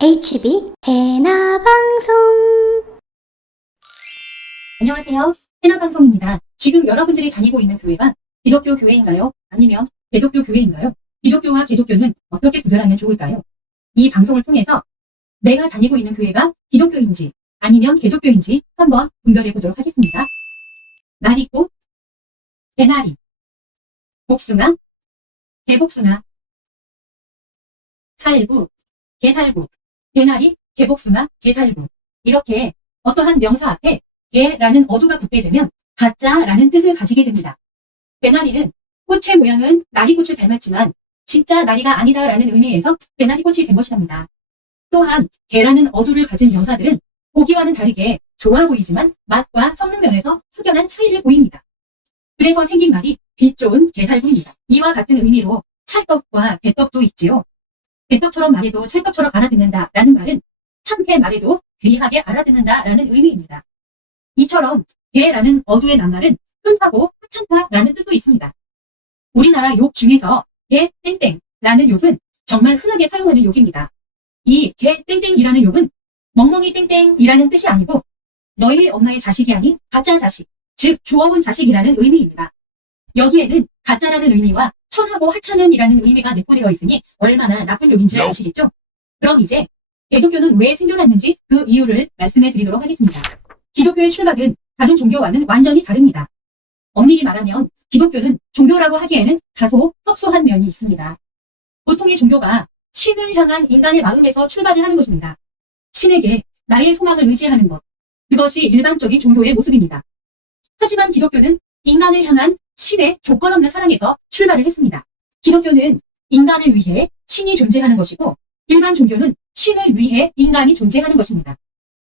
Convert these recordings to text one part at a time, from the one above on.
HB 해나 방송. 안녕하세요. 해나방송입니다. 지금 여러분들이 다니고 있는 교회가 기독교 교회인가요? 아니면 개독교 교회인가요? 기독교와 개독교는 어떻게 구별하면 좋을까요? 이 방송을 통해서 내가 다니고 있는 교회가 기독교인지 아니면 개독교인지 한번 분별해 보도록 하겠습니다. 나리꽃, 개나리, 복숭아, 개복숭아, 살구, 개살구, 개나리, 개복숭아, 개살구, 이렇게 어떠한 명사 앞에 개라는 어두가 붙게 되면 가짜라는 뜻을 가지게 됩니다. 개나리는 꽃의 모양은 나리꽃을 닮았지만 진짜 나리가 아니다라는 의미에서 개나리꽃이 된 것이랍니다. 또한 개라는 어두를 가진 명사들은 보기와는 다르게 좋아 보이지만 맛과 성능 면에서 확연한 차이를 보입니다. 그래서 생긴 말이 빛 좋은 개살구입니다. 이와 같은 의미로 찰떡과 개떡도 있지요. 개떡처럼 말해도 찰떡처럼 알아듣는다라는 말은 참개 말해도 귀하게 알아듣는다라는 의미입니다. 이처럼 개라는 어두의 낱말은 흔하고 하찮다라는 뜻도 있습니다. 우리나라 욕 중에서 개 땡땡라는 욕은 정말 흔하게 사용하는 욕입니다. 이 개 땡땡이라는 욕은 멍멍이 땡땡이라는 뜻이 아니고 너희 엄마의 자식이 아닌 가짜 자식, 즉 주워온 자식이라는 의미입니다. 여기에는 가짜라는 의미와 천하고 하찮은이라는 의미가 내포되어 있으니 얼마나 나쁜 욕인지 아시겠죠? 그럼 이제 개독교는 왜 생겨났는지 그 이유를 말씀해 드리도록 하겠습니다. 기독교의 출발은 다른 종교와는 완전히 다릅니다. 엄밀히 말하면 기독교는 종교라고 하기에는 다소 특수한 면이 있습니다. 보통의 종교가 신을 향한 인간의 마음에서 출발을 하는 것입니다. 신에게 나의 소망을 의지하는 것, 그것이 일반적인 종교의 모습입니다. 하지만 기독교는 인간을 향한 신의 조건 없는 사랑에서 출발을 했습니다. 기독교는 인간을 위해 신이 존재하는 것이고 일반 종교는 신을 위해 인간이 존재하는 것입니다.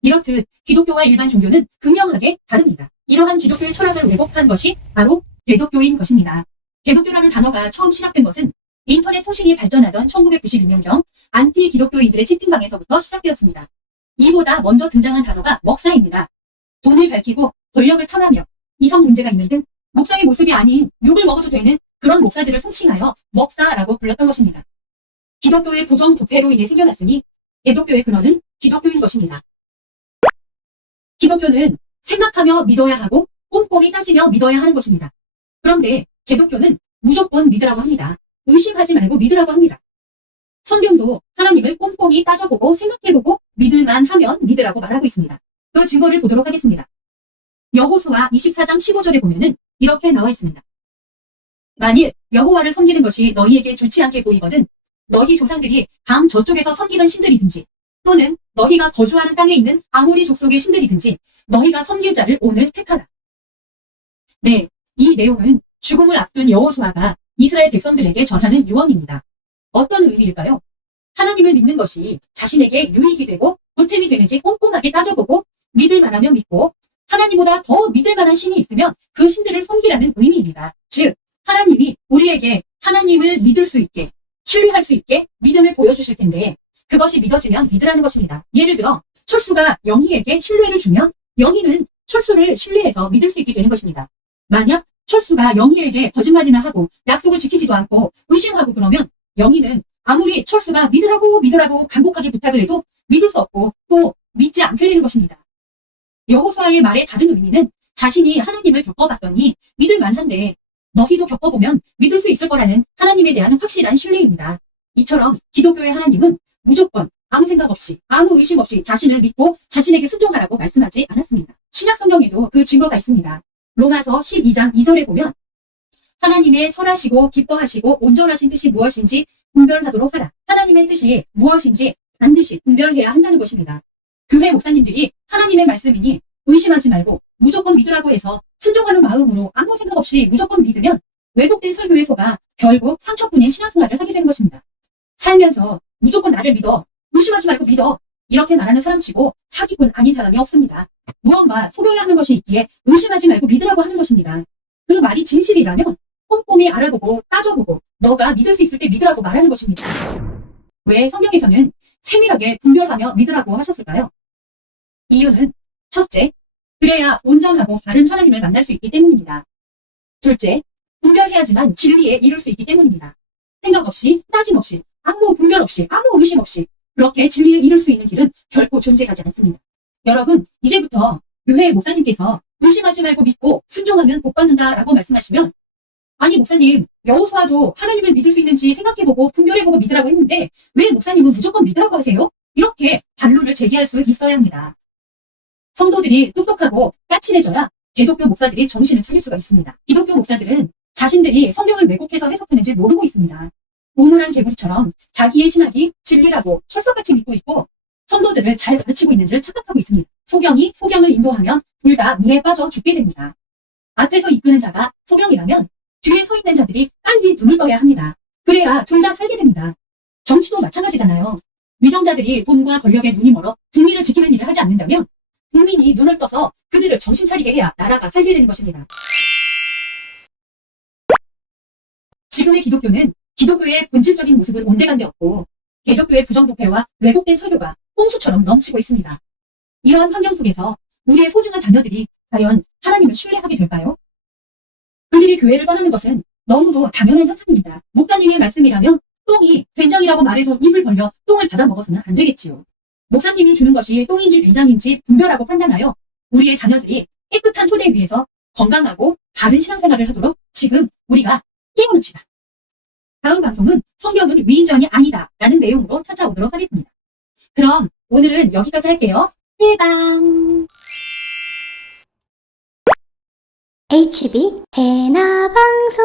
이렇듯 기독교와 일반 종교는 극명하게 다릅니다. 이러한 기독교의 철학을 왜곡한 것이 바로 개독교인 것입니다. 개독교라는 단어가 처음 시작된 것은 인터넷 통신이 발전하던 1992년경 안티 기독교인들의 채팅방에서부터 시작되었습니다. 이보다 먼저 등장한 단어가 먹사입니다. 돈을 밝히고 권력을 탐하며 이성 문제가 있는 등 목사의 모습이 아닌 욕을 먹어도 되는 그런 목사들을 통칭하여 먹사라고 불렀던 것입니다. 기독교의 부정부패로 인해 생겨났으니 개독교의 근원은 기독교인 것입니다. 기독교는 생각하며 믿어야 하고 꼼꼼히 따지며 믿어야 하는 것입니다. 그런데 개독교는 무조건 믿으라고 합니다. 의심하지 말고 믿으라고 합니다. 성경도 하나님을 꼼꼼히 따져보고 생각해보고 믿을만 하면 믿으라고 말하고 있습니다. 그 증거를 보도록 하겠습니다. 여호수아 24장 15절에 보면은 이렇게 나와 있습니다. 만일 여호와를 섬기는 것이 너희에게 좋지 않게 보이거든 너희 조상들이 강 저쪽에서 섬기던 신들이든지 또는 너희가 거주하는 땅에 있는 아모리 족속의 신들이든지 너희가 섬길 자를 오늘 택하라. 네, 이 내용은 죽음을 앞둔 여호수아가 이스라엘 백성들에게 전하는 유언입니다. 어떤 의미일까요? 하나님을 믿는 것이 자신에게 유익이 되고 보탬이 되는지 꼼꼼하게 따져보고 믿을 만하면 믿고 하나님보다 더 믿을 만한 신이 있으면 그 신들을 섬기라는 의미입니다. 즉 하나님이 우리에게 하나님을 믿을 수 있게 신뢰할 수 있게 믿음을 보여주실 텐데 그것이 믿어지면 믿으라는 것입니다. 예를 들어 철수가 영희에게 신뢰를 주면 영희는 철수를 신뢰해서 믿을 수 있게 되는 것입니다. 만약 철수가 영희에게 거짓말이나 하고 약속을 지키지도 않고 의심하고 그러면 영희는 아무리 철수가 믿으라고 간곡하게 부탁을 해도 믿을 수 없고 또 믿지 않게 되는 것입니다. 여호수아의 말의 다른 의미는 자신이 하나님을 겪어봤더니 믿을 만한데 너희도 겪어보면 믿을 수 있을 거라는 하나님에 대한 확실한 신뢰입니다. 이처럼 기독교의 하나님은 무조건 아무 생각 없이 아무 의심 없이 자신을 믿고 자신에게 순종하라고 말씀하지 않았습니다. 신약 성경에도 그 증거가 있습니다. 로마서 12장 2절에 보면 하나님의 선하시고 기뻐하시고 온전하신 뜻이 무엇인지 분별하도록 하라. 하나님의 뜻이 무엇인지 반드시 분별해야 한다는 것입니다. 교회 목사님들이 하나님의 말씀이니 의심하지 말고 무조건 믿으라고 해서 순종하는 마음으로 아무 생각 없이 무조건 믿으면 왜곡된 설교에서가 결국 상처뿐인 신앙생활을 하게 되는 것입니다. 살면서 무조건 나를 믿어, 의심하지 말고 믿어 이렇게 말하는 사람치고 사기꾼 아닌 사람이 없습니다. 무언가 속여야 하는 것이 있기에 의심하지 말고 믿으라고 하는 것입니다. 그 말이 진실이라면 꼼꼼히 알아보고 따져보고 너가 믿을 수 있을 때 믿으라고 말하는 것입니다. 왜 성경에서는 세밀하게 분별하며 믿으라고 하셨을까요? 이유는 첫째, 그래야 온전하고 바른 하나님을 만날 수 있기 때문입니다. 둘째, 분별해야지만 진리에 이룰 수 있기 때문입니다. 생각 없이 따짐 없이 아무 분별 없이 아무 의심 없이 그렇게 진리에 이룰 수 있는 길은 결코 존재하지 않습니다. 여러분, 이제부터 교회 목사님께서 의심하지 말고 믿고 순종하면 복 받는다라고 말씀하시면, 아니 목사님, 여호수아도 하나님을 믿을 수 있는지 생각해보고 분별해보고 믿으라고 했는데 왜 목사님은 무조건 믿으라고 하세요? 이렇게 반론을 제기할 수 있어야 합니다. 성도들이 똑똑하고 까칠해져야 기독교 목사들이 정신을 차릴 수가 있습니다. 기독교 목사들은 자신들이 성경을 왜곡해서 해석하는지 모르고 있습니다. 우물한 개구리처럼 자기의 신학이 진리라고 철석같이 믿고 있고 성도들을 잘 가르치고 있는 줄 착각하고 있습니다. 소경이 소경을 인도하면 둘 다 물에 빠져 죽게 됩니다. 앞에서 이끄는 자가 소경이라면 뒤에 서 있는 자들이 빨리 눈을 떠야 합니다. 그래야 둘 다 살게 됩니다. 정치도 마찬가지잖아요. 위정자들이 돈과 권력에 눈이 멀어 국민을 지키는 일을 하지 않는다면 국민이 눈을 떠서 그들을 정신 차리게 해야 나라가 살게 되는 것입니다. 지금의 기독교는 기독교의 본질적인 모습은 온데간데 없고 기독교의 부정부패와 왜곡된 설교가 홍수처럼 넘치고 있습니다. 이러한 환경 속에서 우리의 소중한 자녀들이 과연 하나님을 신뢰하게 될까요? 그들이 교회를 떠나는 것은 너무도 당연한 현상입니다. 목사님의 말씀이라면 똥이 된장이라고 말해도 입을 벌려 똥을 받아 먹어서는 안 되겠지요. 목사님이 주는 것이 똥인지 된장인지 분별하고 판단하여 우리의 자녀들이 깨끗한 토대 위에서 건강하고 바른 신앙생활을 하도록 지금 우리가 깨어납시다. 다음 방송은 성경은 위인전이 아니다 라는 내용으로 찾아오도록 하겠습니다. 그럼 오늘은 여기까지 할게요. 해방! HB 해나방송